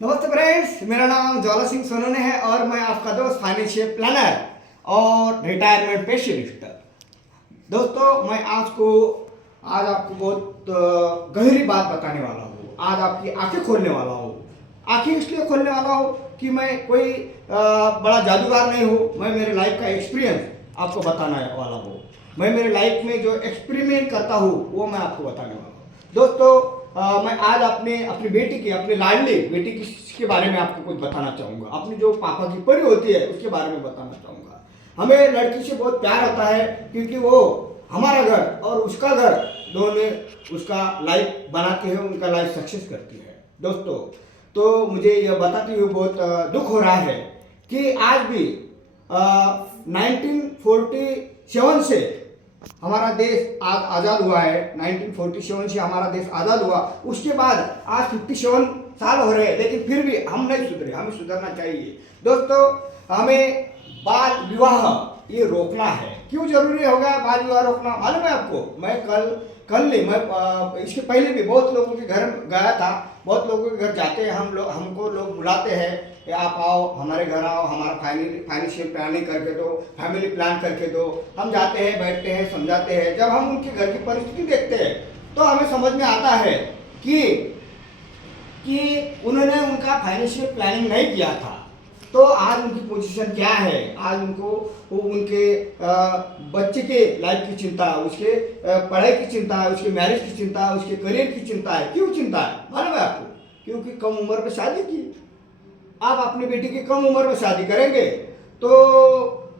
नमस्ते फ्रेंड्स, मेरा नाम ज्वाला सिंह सोनोने है और मैं आपका दोस्त फाइनेंशियल प्लानर और रिटायरमेंट स्पेशलिस्ट। दोस्तों, मैं आज आपको बहुत गहरी बात बताने वाला हूँ। आज आपकी आंखें खोलने वाला हूँ। आंखें इसलिए खोलने वाला हूँ कि मैं कोई बड़ा जादूगर नहीं हूँ। मैं मेरे लाइफ का एक्सपीरियंस आपको बताने वाला हूँ। मैं मेरे लाइफ में जो एक्सपेरिमेंट करता हूँ वो मैं आपको बताने वाला हूँ। दोस्तों, मैं आज अपनी अपनी लाडली बेटी के बारे में आपको कुछ बताना चाहूँगा। अपनी जो पापा की परी होती है उसके बारे में बताना चाहूँगा। हमें लड़की से बहुत प्यार होता है क्योंकि वो हमारा घर और उसका घर दोनों उसका लाइफ बनाती है, उनका लाइफ सक्सेस करती है। दोस्तों, तो मुझे यह बताते हुए बहुत दुख हो रहा है कि आज भी 1947 से हमारा देश आज आज़ाद हुआ है। 1947 से हमारा देश आज़ाद हुआ, उसके बाद आज 57 साल हो रहे हैं, लेकिन फिर भी हम नहीं सुधरे। हमें सुधरना चाहिए। दोस्तों, हमें बाल विवाह ये रोकना है। क्यों जरूरी होगा बाल विवाह रोकना, मालूम है आपको? मैं कल नहीं, मैं इसके पहले भी बहुत लोगों के घर गया था। बहुत लोगों के घर जाते हैं हमको लोग बुलाते हैं, आप आओ हमारे घर आओ, हमारा फाइनेंशियल प्लानिंग करके दो, फैमिली प्लान करके दो। हम जाते हैं, बैठते हैं, समझाते हैं। जब हम उनके घर की परिस्थिति देखते हैं तो हमें समझ में आता है कि उन्होंने उनका फाइनेंशियल प्लानिंग नहीं किया था। तो आज उनकी पोजीशन क्या है? आज उनके बच्चे के लाइफ की चिंता, उसके पढ़ाई की चिंता, उसके मैरिज की चिंता, उसके करियर की चिंता है। क्यों चिंता है मालूम है आपको? क्योंकि कम उम्र में शादी की। आप अपनी बेटी की कम उम्र में शादी करेंगे तो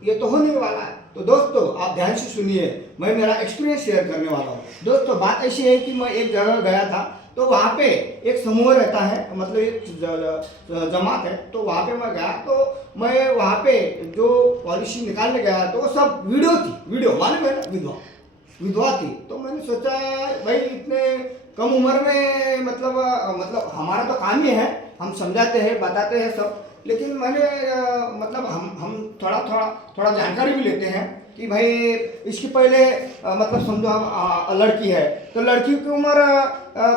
ये तो होने वाला है। तो दोस्तों, आप ध्यान से सुनिए, मैं मेरा एक्सपीरियंस शेयर करने वाला हूँ। दोस्तों, बात ऐसी है कि मैं एक जगह गया था, तो वहाँ पे एक समूह रहता है, मतलब एक जमात है। तो वहाँ पे मैं गया, तो मैं वहाँ पे जो पॉलिसी निकालने गया तो वो सब वीडियो मालूम है ना, विधवा थी। तो मैंने सोचा भाई इतने कम उम्र में मतलब हमारा तो काम ही है, हम समझाते हैं, बताते हैं सब। लेकिन मैंने मतलब हम थोड़ा जानकारी भी लेते हैं कि भाई इसके पहले मतलब समझो हम लड़की है तो लड़की की उम्र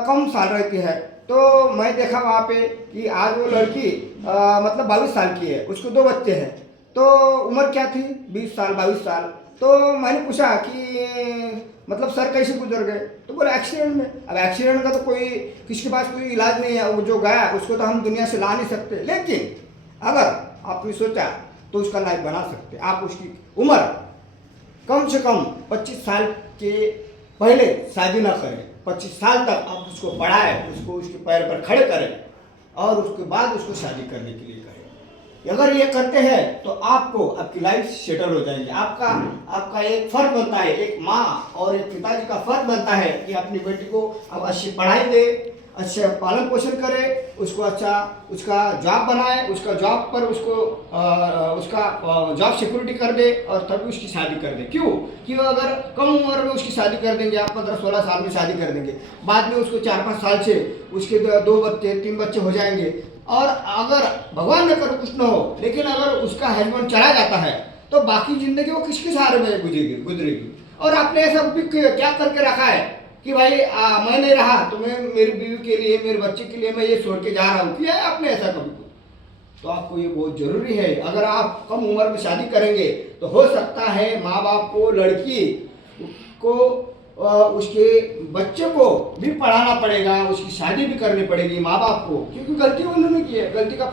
कम साल रहती है। तो मैं देखा वहाँ पे कि आज वो लड़की मतलब 22 साल की है, उसको 2 बच्चे हैं। तो उम्र क्या थी? 20 साल 22 साल। तो मैंने पूछा कि मतलब सर कैसे गुजर गए? तो बोले एक्सीडेंट में। अब एक्सीडेंट का तो किसके पास कोई इलाज नहीं है। वो जो गया उसको तो हम दुनिया से ला नहीं सकते, लेकिन अगर आपने सोचा तो उसका लाइफ बना सकते। आप उसकी उम्र कम से कम 25 साल के पहले शादी ना करें। 25 साल तक आप उसको पढ़ाएं, उसको उसके पैर पर खड़े करें और उसके बाद उसको शादी करने के लिए कहें। अगर ये करते हैं तो आपकी लाइफ सेटल हो जाएगी। आपका एक फर्ज बनता है, एक माँ और एक पिताजी का फर्ज बनता है कि अपनी बेटी को अब अच्छी पढ़ाई दे, अच्छा पालन पोषण करे, उसको अच्छा उसका जॉब बनाए, उसका जॉब पर उसका जॉब सिक्योरिटी कर दे और तभी उसकी शादी कर दे। क्यों अगर कम उम्र में उसकी शादी कर देंगे, आप 15-16 साल में शादी कर देंगे, बाद में उसको 4-5 साल से उसके 2 बच्चे 3 बच्चे हो जाएंगे। और अगर भगवान न करे कुछ न हो, लेकिन अगर उसका हस्बैंड चला जाता है तो बाकी जिंदगी वो किसके सहारे में गुजरेगी। और आपने ऐसा भी क्या करके रखा है कि भाई मैं नहीं रहा तो मैं मेरी बीवी के लिए, मेरे बच्चे के लिए मैं ये छोड़ के जा रहा हूँ। किया है आपने ऐसा कभी? तो आपको ये बहुत जरूरी है। अगर आप कम उम्र में शादी करेंगे तो हो सकता है माँ बाप को, लड़की को, उसके बच्चे को भी पढ़ाना पड़ेगा, उसकी शादी भी करनी पड़ेगी माँ बाप को, क्योंकि गलती उन्होंने की है। गलती का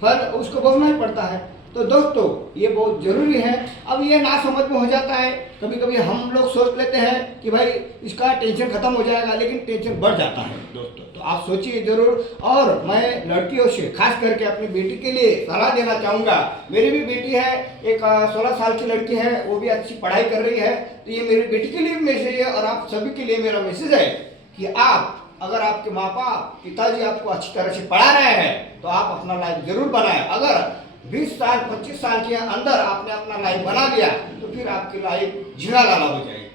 फल उसको भोगना ही पड़ता है। तो दोस्तों, ये बहुत ज़रूरी है। अब ये ना समझ में हो जाता है, कभी कभी हम लोग सोच लेते हैं कि भाई इसका टेंशन खत्म हो जाएगा, लेकिन टेंशन बढ़ जाता है। दोस्तों, तो आप सोचिए ज़रूर। और मैं लड़कियों से खास करके अपनी बेटी के लिए सलाह देना चाहूँगा। मेरी भी बेटी है, एक 16 साल की लड़की है, वो भी अच्छी पढ़ाई कर रही है। तो ये मेरी बेटी के लिए भी मैसेज है और आप सभी के लिए मेरा मैसेज है कि अगर आपके माँ बाप पिताजी आपको अच्छी तरह से पढ़ा रहे हैं तो आप अपना लाइफ जरूर बनाएं। अगर 20 साल 25 साल के अंदर आपने अपना लाइफ बना लिया तो फिर आपकी लाइफ झींगा लाला हो जाएगी।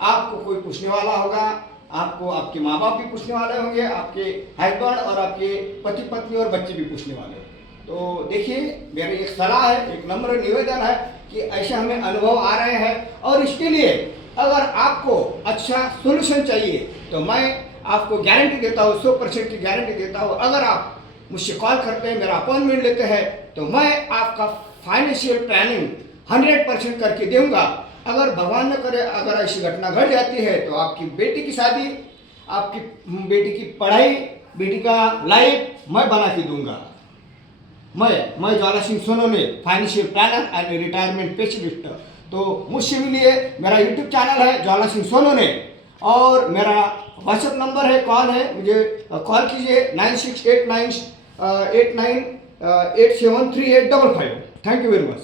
आपको कोई पूछने वाला होगा, आपको आपके माँ बाप भी पूछने वाले होंगे, आपके हस्बैंड और आपके पति पत्नी और बच्चे भी पूछने वाले होंगे। तो देखिए, मेरी एक सलाह है, एक नम्र निवेदन है कि ऐसे हमें अनुभव आ रहे हैं और इसके लिए अगर आपको अच्छा सोल्यूशन चाहिए तो मैं आपको गारंटी देता हूँ, 100% की गारंटी देता हूँ। अगर आप मुझसे कॉल करते हैं, मेरा अपॉइंटमेंट लेते हैं, तो मैं आपका फाइनेंशियल प्लानिंग 100% करके दूंगा। अगर भगवान न करे अगर ऐसी घटना घट जाती है तो आपकी बेटी की शादी, आपकी बेटी की पढ़ाई, बेटी का लाइफ मैं बना के दूंगा। मैं Jwala Singh Sonone, financial planner and retirement specialist. तो मुझसे मिलिए, मेरा यूट्यूब चैनल है ज्वाला सिंह सोनोने, और मेरा व्हाट्सएप नंबर है, कॉल है, मुझे कॉल कीजिए 9689 89 873855। Thank you very much.